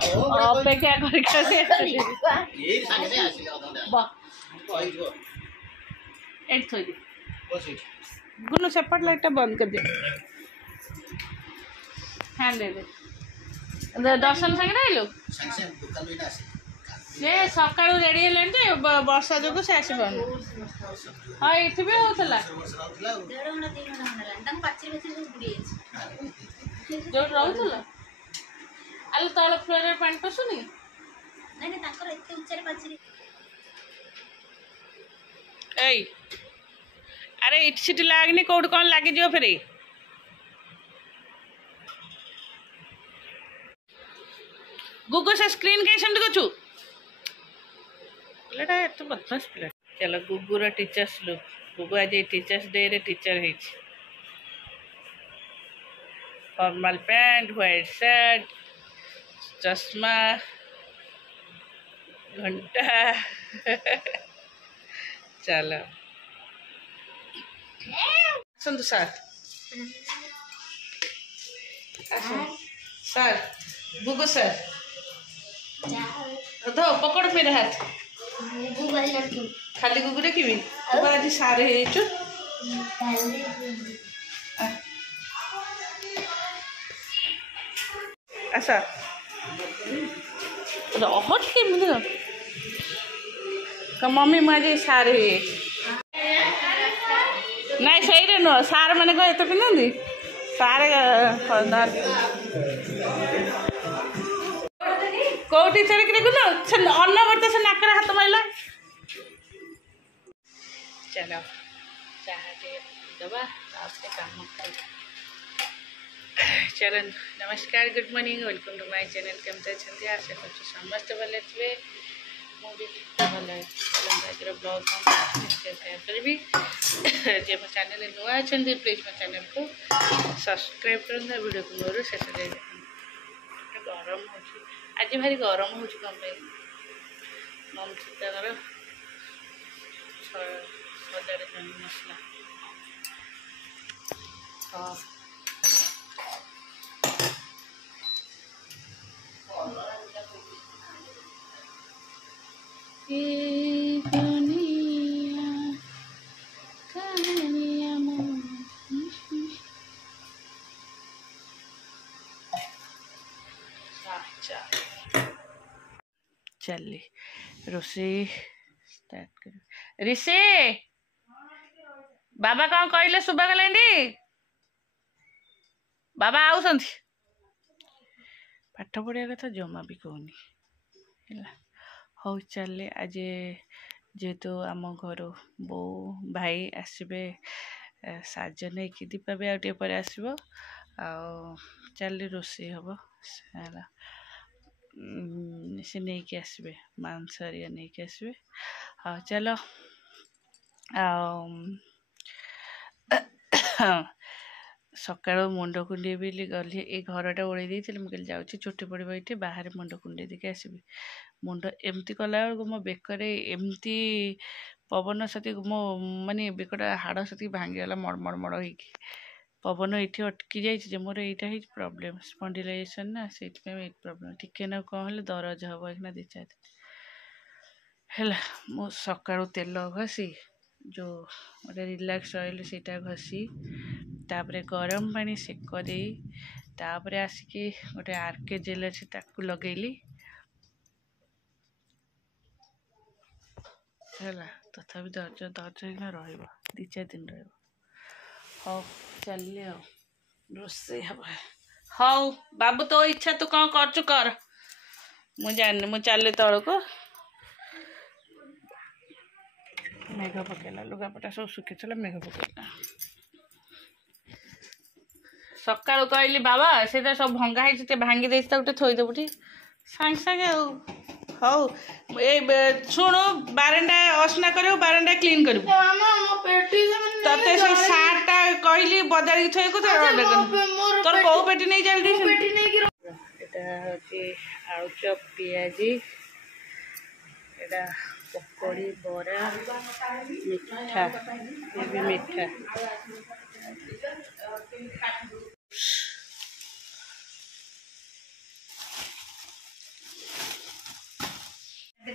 ଅପେକ୍ଷା କରି ଏଠି ଥୋଇଦି ଗୁନୁ ସେପଟ ଲାଇଟ୍ଟା ବନ୍ଦ କରିଦିଅ ଫ୍ୟାନ୍ ଦେଇଦେ ଦର୍ଶନ ସାଙ୍ଗରେ ଆଇଲୁ ସେ ସକାଳୁ ରେଡ଼ି ହେଲେଣି ଯେ ବର୍ଷା ଯୋଗୁଁ ସେ ଆସିପାରୁନି ହଁ ଏଠି ବି ହଉଥିଲା ଯୋଉଠି ରହୁଥିଲ ଆଲୋ ତଳ ଫ୍ଲୋରରେ ପାଣି ପଶୁନି ଏଇ ଆରେ ଇଠି ସିଠି ଲାଗନି କୋଉଠି କ'ଣ ଲାଗିଯିବ ଫେରେ गुगु से स्क्रीन कहीं सेंड करछु पिलाटा एत बदमाश पिला चलो गुगुर टीचर्स लुक गुगु आज टीचर्स डे रे टीचर है फॉर्मल पैंट व्हाइट शर्ट चश्मा घंटा चलो संतु सर सर गुगु सर दो पकड़ मेरे हाथ खाली गुगु देखी तू आज सारे आसा रह मम्मी मुझे सारे नाई सही नुह सार मैंने कह एत पिंधि सारे कौ टीचर कि देखुन अन्नवर्त से नाकर हाथ मारला चलो चाह दबा काम चलो नमस्कार good morning welcome to my channel केमती अच्छे आशा कर समस्त भले थे मुझे भल ब्लॉग शेयर करी जे मो चैनल नुआ अच्छा प्लीज मो चैनल को सब्सक्राइब कर वीडियो को मोर शेष गरम हो आज भारी गरम हो मम सीताकर सजाड़े जन्म मसला हाँ चल रोसे स्टार्ट कर ऋषि बाबा कौन कहले शुभा गले बाबा आउसंती पाठ पढ़िया कथा जमा भी कहनी हौ चल आज जेहेतु आम घर बो भाई आसबे साज नहीं कि दीपा भी आउटे पर आसब चल रोसे हम है से नहीं कि आसबे मांस हरिया नहीं कि आसबे हाँ चलो सकाल मुंड कुंडे भी गली ये घरटा ओढ़ देती मुझे जाऊँ छुट्टी पड़ो ये बाहर मुंड कुंडे देखे आसबि मुंड एमती कला बेलू मो बेकरे एमती पवन सती मो माने बेकटा हाड़ सती भांगीगला मड़मड़ मड़ हो पवन ये अटकी जाइए मोर यहाँ प्रोब्लेम स्पॉन्डिलाइजेशन ना से प्रोब्लेम टिके ना कौन दरज हम एक दी चार है मो सकाळु तेल घसी जो गोटे रिलैक्स ऑयल सीटा घसी तापरे गरम पानी सेक दे तापरे आसिकी गोटे आरके जेल अच्छे ताकू लगेली है तथा दर्ज दर्ज रही दी चार दिन हाँ चलिए रोसे हम हाँ बाबू तो इच्छा तू कौन कर मुझे मुझे चल तल को मेघ पकेला लुगापटा सब सुखी चला मेघ पकेला सकाळु कहली बाबा से सब भंगा है भांगी दे गोटे थोदेबू सांगे सांगे हौ शुणु बारंडा असना कर बारंडा क्लीन कर ते सार्टा कहली बदल थोड़े तोर कौ पेटी नहीं जल्दी आलू चप पियाजी एटा पकड़ी बरा मिठा ये भी मिठा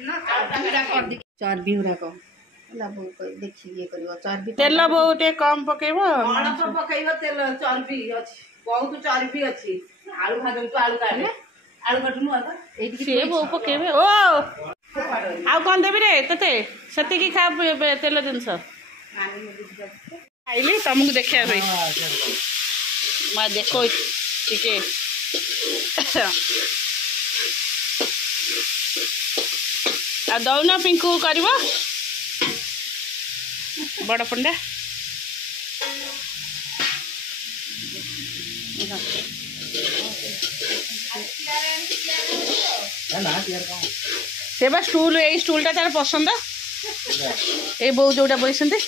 चर्बी गुड़ाक देखिए ये कर चर्बी तेल बहुत कम पकेब अल्प पकड़ तेल चर्बी अच्छी बहुत चर्बी अच्छी आलू भाज आलू काटे आलू काटुनु सी बो पकेबे ओ आउ कौन देवी रे तते सती खा तेल जिनस खाइली तुमको देखा मैं देखो टिके आ दौन पिंकू कर बड़ पंडा से बा स्टूल यही स्टूलटा तार पसंद ये बो जोटा बैठते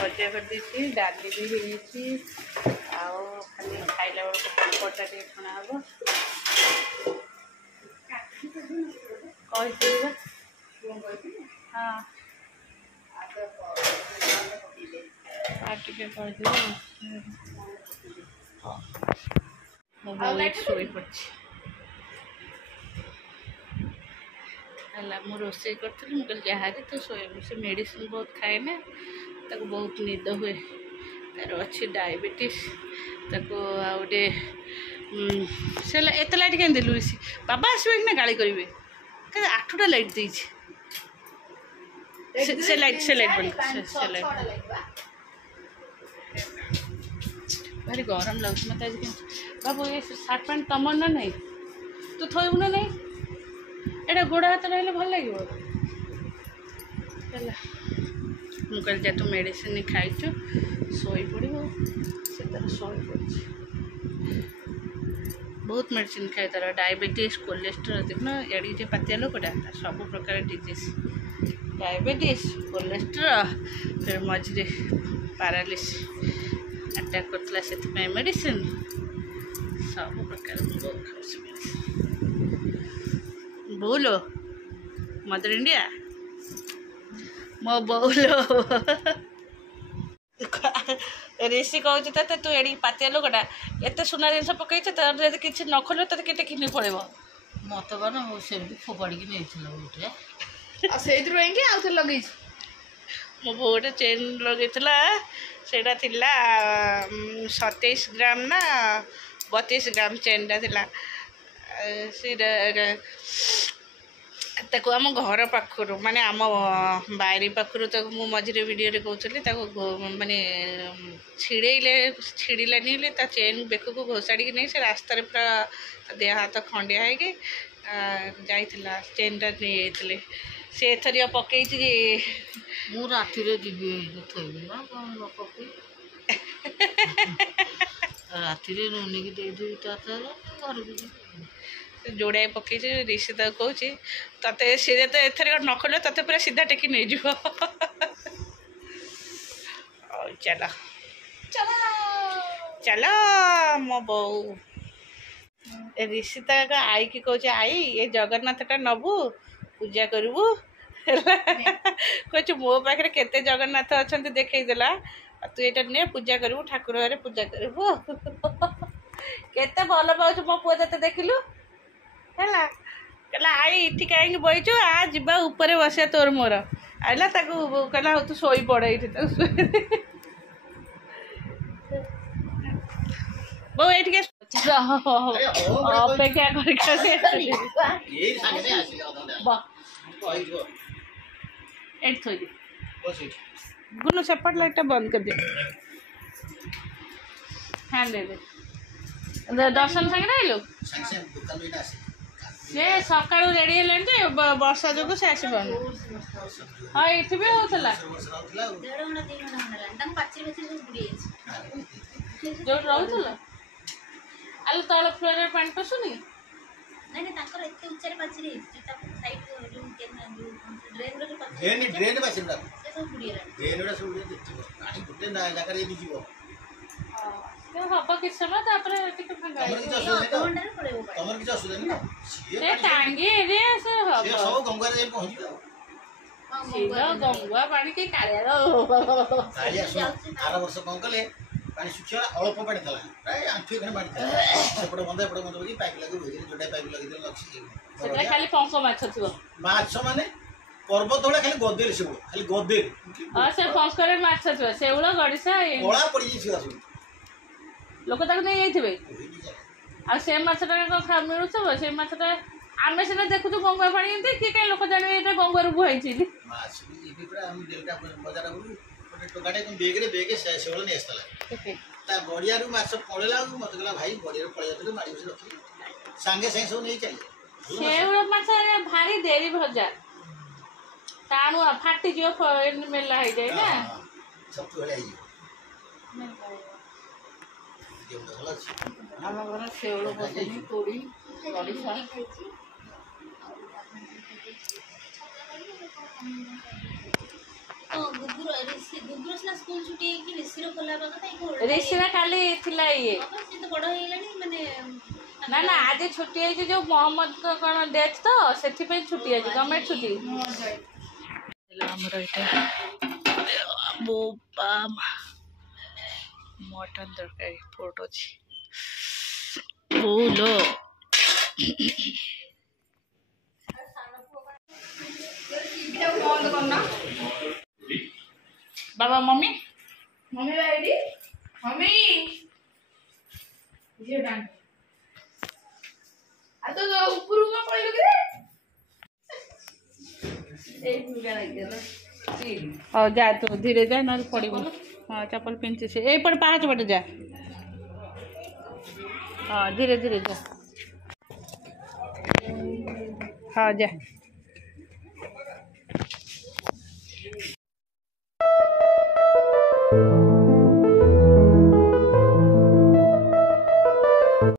भजा कर डाली भी खाली खाइला बेलू पटा टे छणा हम हाँ शोई पड़ी मु रोसे करी मुझे जहाँ तो शोए से मेडिसिन बहुत खाए ना ताको बहुत निद हुए तार अच्छी डायबिटीज ताको आउटे से एत लाइट क्या देलु ऋषि बाबा आसवे कि ना गाड़ी करेंगे 8टा लाइट दे से लाइट बंद से लाइट भारी गरम लगे मत आज बाबू ये सार्ट पैंट तमर ना नहीं तू थोबू ना नहीं एटा गोड़ हाथ रही भल लगे मुझे जा तू मेडिसिन खाइचु शोई पड़ से तार शोई पड़ बहुत मेडिसिन खाए तार डायबिटीज कोलेस्ट्रोल देखना एड़ी जे पातिया लोकटा सब प्रकार डिजीज डायबिटीज कोलेस्ट्रोल फिर मझे पैरालिस अटैक करता से मेडिसिन सब प्रकार बोलो मदर इंडिया मो बोलो ऋषि कहूँ तू एड़ी पातिया लोकटा एत सुना जिन पकई किसी न खोल तो केटे किनी पड़े मत कौन सेमती फोपाड़ी नहीं लगे मो बो गोटे चेन लगे सेटा 27 ग्राम ना 32 ग्राम चेनटा ताको आम घर पाखर माने आम बारी पाखर मु मझे वीडियो कहूली माने छिड़लानी चेन बेक को घोषाड़ी नहीं से रास्तार पूरा देह हाथ खंडिया है जाइला चेनटा नहीं जाते से एथर पकई मु राति राति जोड़ाए पकई ऋषि तक कहूँ ते सी तो एथर न खोल ते पूरा सीधा टेकी नहीं जीव चलो चलो मो बो ऋषि तक आई कि कह आई ये जगन्नाथ नबू पूजा करू कह मो पाखे केते जगन्नाथ अच्छा देखईदेला तू ये ने पूजा करू ठाकुर घरे पूजा करू केते भल पाऊ मो पुआ ते देखिलु है आई इटी कहीं बहीचु आ जा ऊपर बसिया तोर मोर आइला कहला तू शोई पड़ ये बो ये अपेक्षा कर गुनु सेपट लाइटा बंद कर दे हाँ दे दर्शन सागे आइलु से सका रेडी है वर्षा जो से आस हाँ ये भी होता जो रोला आलू तल फ्लोर पानी पशुनी हम किस समय टांगी गंगुआ पानी के कालिया आर वर्ष कौन कले पानी सुखिया अल्प पानी था प्राय आंठु खने पानी था सेपटे बंद की पाइप लगे जोटा पाइप लगे सेटा खाली पंख माछ थिबो माछ माने पर्वत तळे खाली गदेर से खाली गदेर हां से पंखरे माछ थिबो सेउला गडिसा ओळा पड़ी छी आसु लोक ताक नै जाइथिबे आ से माछटा को खा मिलुछबो से माछटा आमे सेना देखु तो गंगा पानी एते के के लोक जाने एटा गंगा रु बुहाइछि माछ ई पूरा हम देलटा बाजार गु टोकाटे तुम बेगे सेवल नहीं आसला ता गड़िया रु माछ पड़ेला मत गला भाई गड़िया रु पड़े तो मारी से रखी संगे संगे सब नहीं चले सेउल माछ भारी देरी भजा ताणु फाटी जो मेला हो जाए ना सब तो ले आई ये भला छी हम घर सेउल बसनी तोड़ी गड़िसा गुगुरसना स्कूल छुट्टी कि ऋषिर खोला कथा ऋषिरा काली थिला ये से तो बड़ होइलानी माने ना ना आज छुट्टी है जो मोहम्मद को कोन डेथ तो सेथि पे छुट्टी है गवर्नमेंट छुट्टी हमर एटा बोपा मटन तरकारी फोटो छी बोलो बंद करना बाबा मम्मी मम्मी रेडी मम्मी ये डांग आ तो ऊपर में पड़लो के ए पूरा लग गया और जा तो धीरे जा ना पड़ब हाँ चप्पल पिंच से ए पर पाँच बटे जा हाँ धीरे धीरे जा हाँ जा